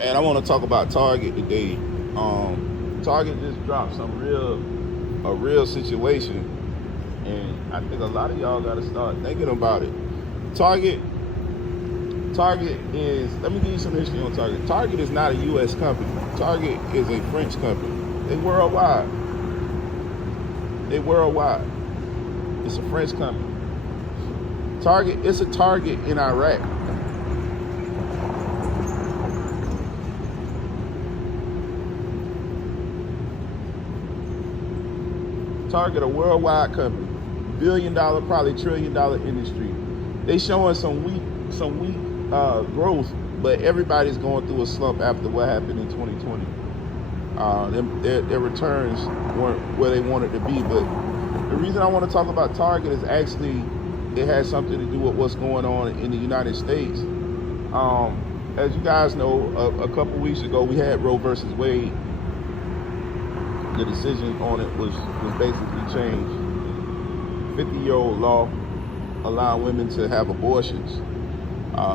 And I want to talk about Target today. Target just dropped a real situation, and I think a lot of y'all got to start thinking about it. Target is. Let me give you some history on Target. Target is not a U.S. company. Target is a French company. They worldwide. It's a French company. Target. It's a Target in Iraq. Target, a worldwide company, $1 billion, probably $1 trillion industry. They showing some weak growth, but everybody's going through a slump after what happened in 2020. Their returns weren't where they wanted to be. But the reason I want to talk about Target is actually it has something to do with what's going on in the United States. As you guys know, a couple weeks ago we had Roe versus Wade. The decision on it was basically changed. 50-year-old law allowing women to have abortions,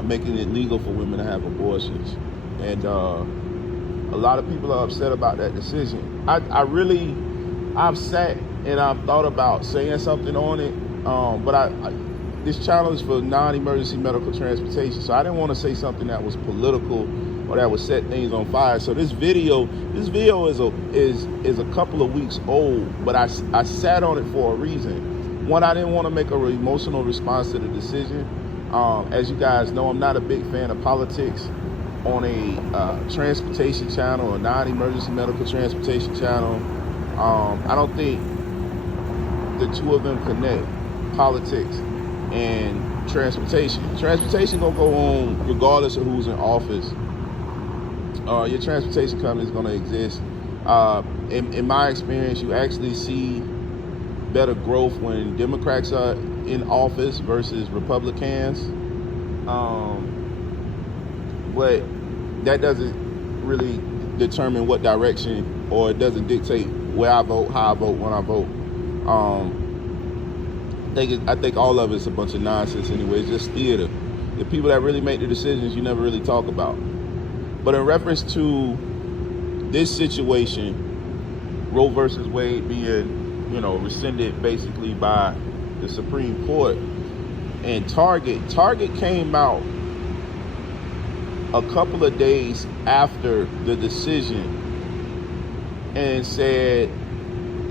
making it legal for women to have abortions. And a lot of people are upset about that decision. I've sat and I've thought about saying something on it, but this channel is for non-emergency medical transportation, so I didn't want to say something that was political or that would set things on fire. So this video is a couple of weeks old, but I sat on it for a reason. One, I didn't want to make an emotional response to the decision. As you guys know, I'm not a big fan of politics on a transportation channel, a non-emergency medical transportation channel. I don't think the two of them connect, politics and transportation. Transportation gonna go on regardless of who's in office. Your transportation company is going to exist. In my experience, you actually see better growth when Democrats are in office versus Republicans. But that doesn't really determine what direction, or it doesn't dictate where I vote, how I vote, when I vote. I think all of it's a bunch of nonsense anyway. It's just theater. The people that really make the decisions, you never really talk about. But in reference to this situation, Roe versus Wade being, rescinded basically by the Supreme Court, and Target came out a couple of days after the decision and said,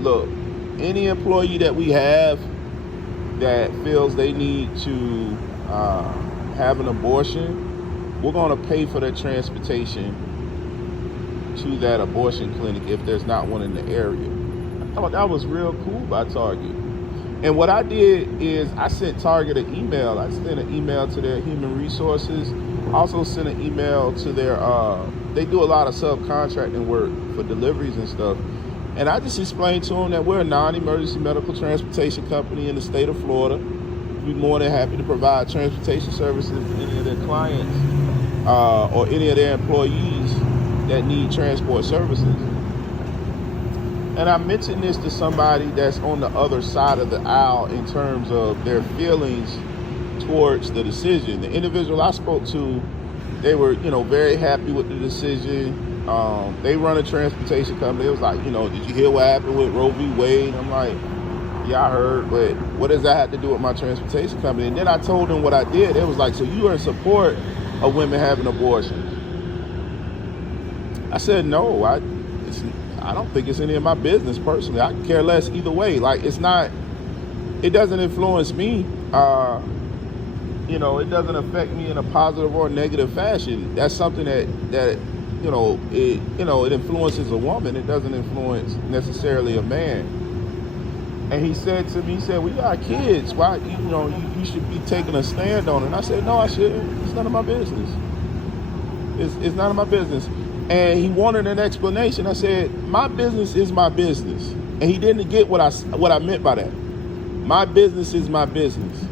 look, any employee that we have that feels they need to have an abortion, we're going to pay for their transportation to that abortion clinic if there's not one in the area. I thought that was real cool by Target. And what I did is I sent Target an email. I sent an email to their human resources. I also sent an email to their, they do a lot of subcontracting work for deliveries and stuff. And I just explained to them that we're a non-emergency medical transportation company in the state of Florida. We'd be more than happy to provide transportation services to any of their clients or any of their employees that need transport services. And I mentioned this to somebody that's on the other side of the aisle in terms of their feelings towards the decision. The individual I spoke to, they were, very happy with the decision. They run a transportation company. It was like, did you hear what happened with Roe v. Wade? I'm like, yeah, I heard, but what does that have to do with my transportation company? And then I told them what I did. It was like, so you are in support of women having abortions? I said, no, I don't think it's any of my business personally. I care less either way. Like, it doesn't influence me. It doesn't affect me in a positive or negative fashion. That's something that it influences a woman. It doesn't influence necessarily a man. And he said to me, we got kids. Why, you should be taking a stand on it. And I said, no, I shouldn't. It's none of my business. It's none of my business. And he wanted an explanation. I said, my business is my business. And he didn't get what I meant by that. My business is my business.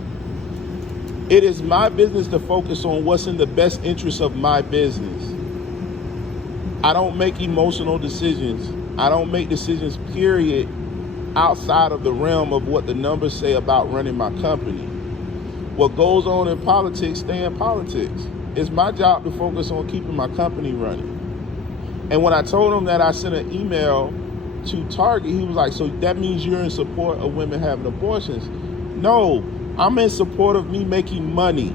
It is my business to focus on what's in the best interest of my business. I don't make emotional decisions. I don't make decisions, period, outside of the realm of what the numbers say about running my company. What goes on in politics, stay in politics. It's my job to focus on keeping my company running. And when I told him that I sent an email to Target, he was like, so that means you're in support of women having abortions? No, I'm in support of me making money.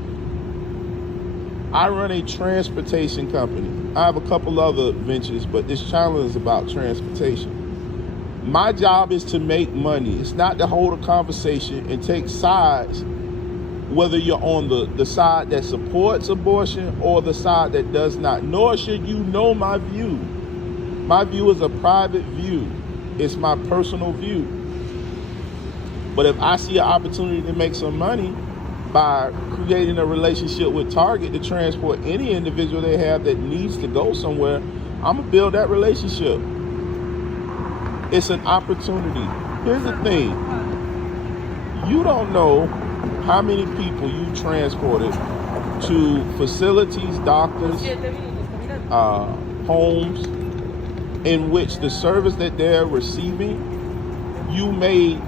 I run a transportation company. I have a couple other ventures, but this channel is about transportation. My job is to make money. It's not to hold a conversation and take sides, whether you're on the side that supports abortion or the side that does not. Nor should you know my view. My view is a private view. It's my personal view. But if I see an opportunity to make some money by creating a relationship with Target to transport any individual they have that needs to go somewhere, I'm gonna build that relationship. It's an opportunity. Here's the thing. You don't know how many people you transported to facilities, doctors, homes, in which the service that they're receiving, you may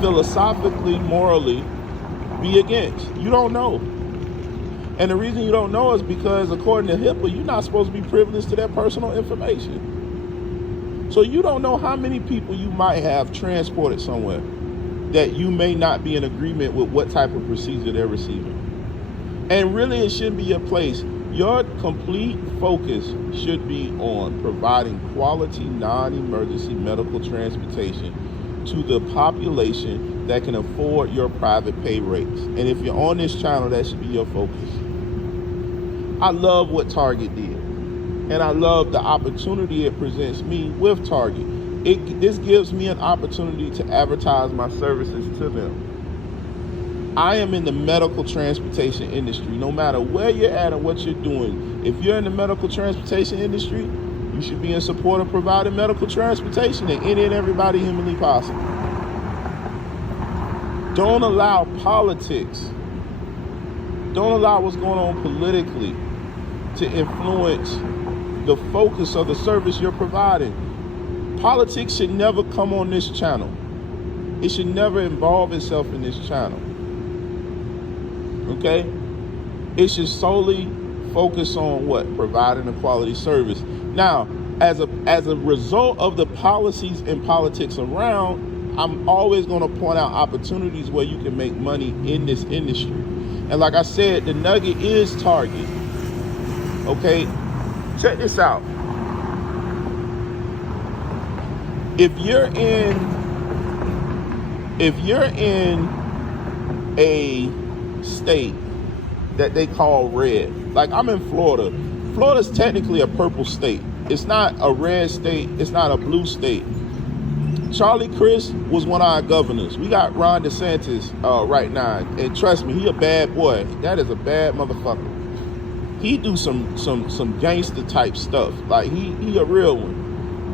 philosophically, morally be against. You don't know. And the reason you don't know is because according to HIPAA, you're not supposed to be privileged to their personal information. So you don't know how many people you might have transported somewhere that you may not be in agreement with what type of procedure they're receiving. And really, it shouldn't be your place. Your complete focus should be on providing quality, non-emergency medical transportation to the population that can afford your private pay rates. And if you're on this channel, that should be your focus. I love what Target did. And I love the opportunity it presents me with Target. This gives me an opportunity to advertise my services to them. I am in the medical transportation industry. No matter where you're at or what you're doing, if you're in the medical transportation industry, you should be in support of providing medical transportation to any and everybody humanly possible. Don't allow politics, don't allow what's going on politically to influence the focus of the service you're providing. Politics should never come on this channel. It should never involve itself in this channel. Okay? It should solely focus on what? Providing a quality service. Now, as a result of the policies and politics around, I'm always going to point out opportunities where you can make money in this industry. And like I said, the nugget is Target. Okay? Check this out. If you're in a state that they call red, like I'm in Florida. Florida's technically a purple state. It's not a red state. It's not a blue state. Charlie Crist was one of our governors. We got Ron DeSantis right now, and trust me, he a bad boy. That is a bad motherfucker. He do some gangster type stuff. Like he a real one.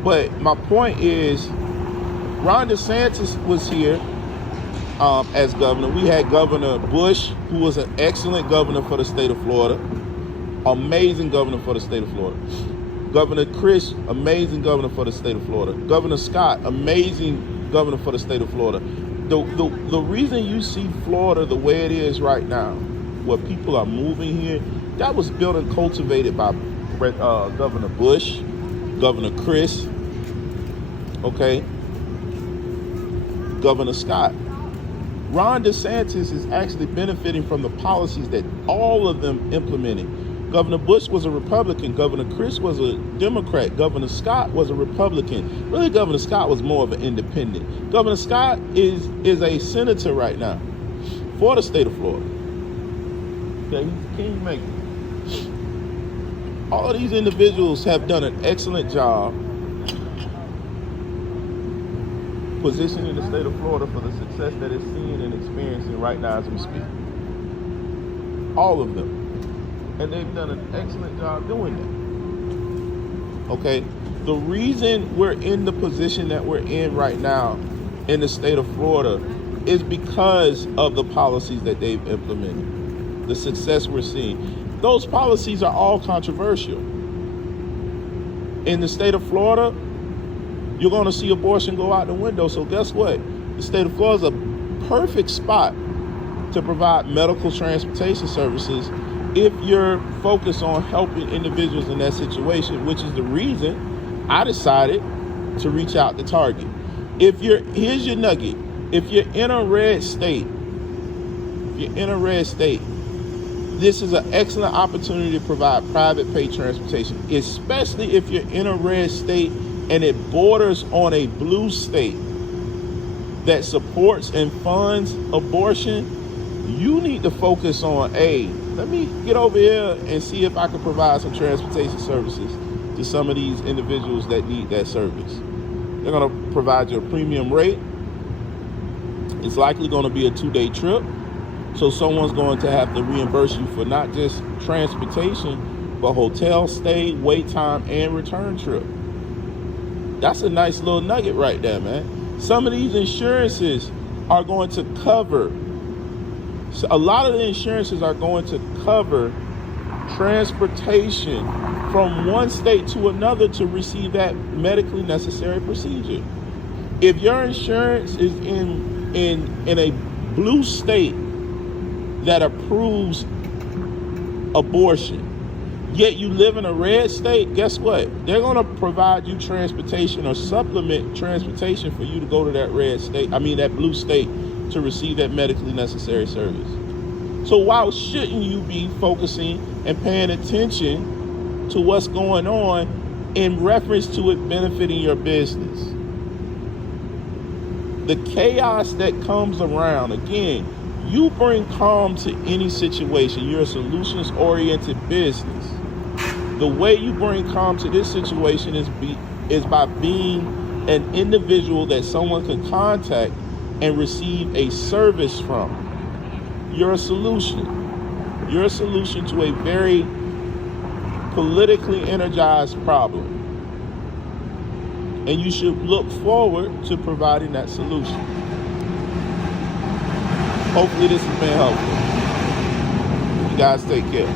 But my point is, Ron DeSantis was here as governor. We had Governor Bush, who was an excellent governor for the state of Florida. Amazing governor for the state of Florida. Governor Chris, amazing governor for the state of Florida. Governor Scott, amazing governor for the state of Florida. The reason you see Florida the way it is right now, where people are moving here, that was built and cultivated by Governor Bush, Governor Chris, okay, Governor Scott. Ron DeSantis is actually benefiting from the policies that all of them implemented. Governor Bush was a Republican. Governor Chris was a Democrat. Governor Scott was a Republican. Really, Governor Scott was more of an independent. Governor Scott is a senator right now for the state of Florida. Okay, he's a kingmaker. All of these individuals have done an excellent job positioning the state of Florida for the success that it's seeing and experiencing right now as we speak. All of them. And they've done an excellent job doing that. Okay? The reason we're in the position that we're in right now in the state of Florida is because of the policies that they've implemented. The success we're seeing. Those policies are all controversial. In the state of Florida, you're going to see abortion go out the window. So guess what? The state of Florida is a perfect spot to provide medical transportation services if you're focused on helping individuals in that situation, which is the reason I decided to reach out to Target. Here's your nugget. If you're in a red state, this is an excellent opportunity to provide private pay transportation, especially if you're in a red state and it borders on a blue state that supports and funds abortion. You need to focus on, hey, let me get over here and see if I can provide some transportation services to some of these individuals that need that service. They're going to provide you a premium rate. It's likely going to be a 2-day trip. So someone's going to have to reimburse you for not just transportation, but hotel stay, wait time, and return trip. That's a nice little nugget right there, man. Some of these insurances are going to cover, so a lot of the insurances are going to cover transportation from one state to another to receive that medically necessary procedure. If your insurance is in a blue state that approves abortion, yet you live in a red state, guess what? They're going to provide you transportation or supplement transportation for you to go to that that blue state to receive that medically necessary service. So why shouldn't you be focusing and paying attention to what's going on in reference to it benefiting your business? The chaos that comes around, again, you bring calm to any situation. You're a solutions-oriented business. The way you bring calm to this situation is by being an individual that someone can contact and receive a service from. You're a solution. You're a solution to a very politically energized problem. And you should look forward to providing that solution. Hopefully this has been helpful. You guys take care.